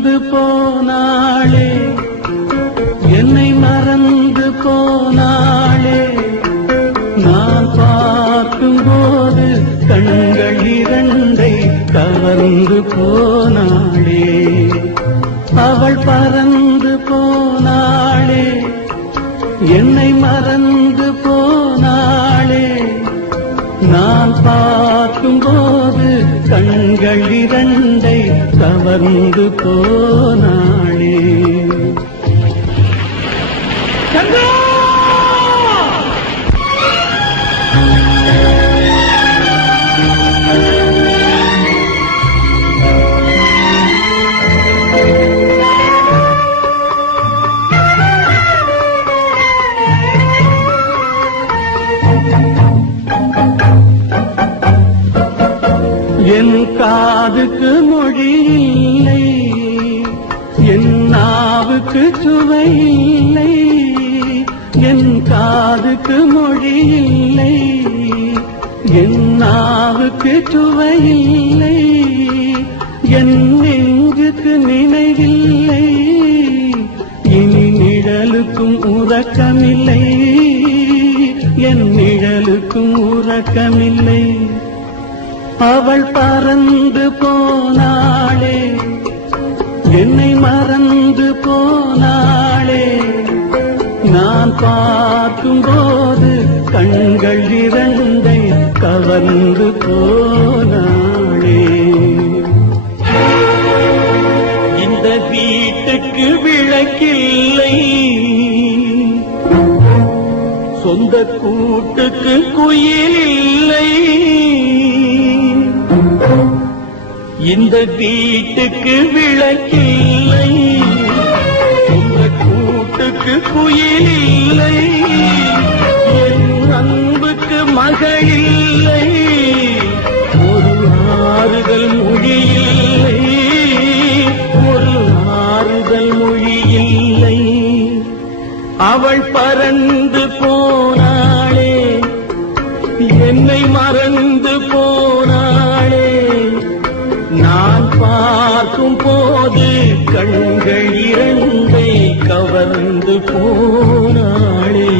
மறந்து போனாளே, என்னை மறந்து போனாளே. நான் பார்க்கும்போது கண்கள் இரண்டை கவர்ந்து போனாளே. அவள் பறந்து போனாளே, என்னை மறந்து போனாளே. நான் பார்க்கும்போது கண்கள் இரண்டை கவர்ந்து போனாளே. என் காதுக்கு மொழி இல்லை, என் நாவுக்கு சுவை இல்லை. என் காதுக்கு மொழி இல்லை, என் நாவுக்கு சுவை இல்லை. என் நெஞ்சுக்கு நினைவில்லை, இனி நிழலுக்கும் உறக்கமில்லை. என் நிழலுக்கும் உறக்கமில்லை. அவள் பறந்து போனாளே, என்னை மறந்து போனாளே. நான் பார்க்கும்போது கண்கள் இரண்டை கவர்ந்து போனாளே. இந்த வீட்டுக்கு விளக்கில்லை, சொந்த கூட்டுக்கு குயில் இல்லை. இந்த வீட்டுக்கு விளக்கில்லை, சொந்த கூட்டுக்கு குயில் இல்லை. என் அன்புக்கு மகள் இல்லை, ஒரு ஆறுதல் மொழி இல்லை. ஒரு ஆறுதல் மொழி இல்லை. அவள் பறந்து போனாளே, என்னை மறந்து போனாளே. நான் பார்க்கும் போது கண்கள் இரண்டை கவர்ந்து போனாளே.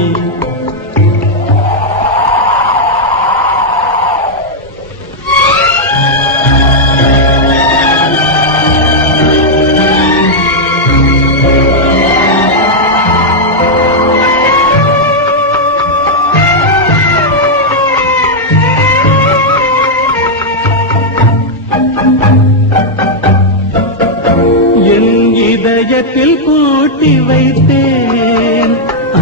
என் இதயத்தில் பூட்டி வைத்தேன்,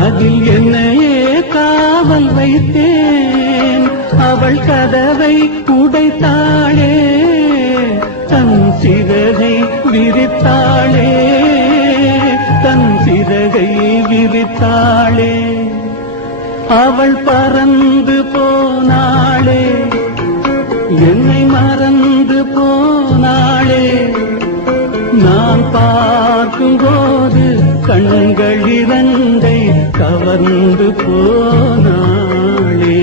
அதில் என்னையே காவல் வைத்தேன். அவள் கதவை உடைத்தாளே, தன் சிறகை விரித்தாளே. தன் சிறகை விரித்தாளே. அவள் பறந்து போனாளே, என்னை மறந்து போனாளே. நான் பார்க்கும்போது கண்கள் இரண்டை கவர்ந்து போனாளே.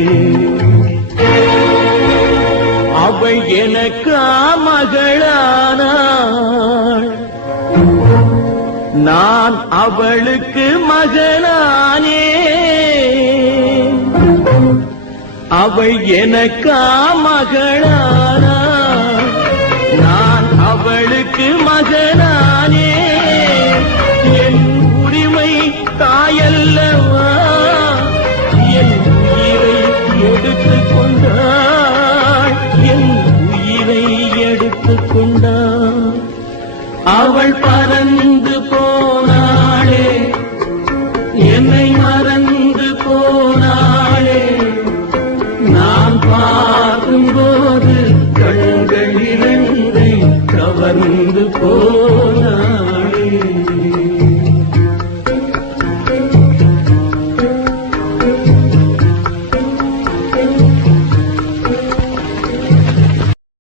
அவள் எனக்கு மகளானாள், நான் அவளுக்கு மகனானே. அவள் எனக்கு மகளானாள், நான் அவளுக்கு மகனானே. என் உரிமை தாயல்லவா, என் உயிரை எடுத்துக் கொண்டாள். என் உயிரை எடுத்துக் கொண்டாள். அவள் பறந்து போனாளே, என்னை மறந்து போனாளே. நான் பார்க்கும்போது கண்கள் இரண்டை கவர்ந்து போனாளே.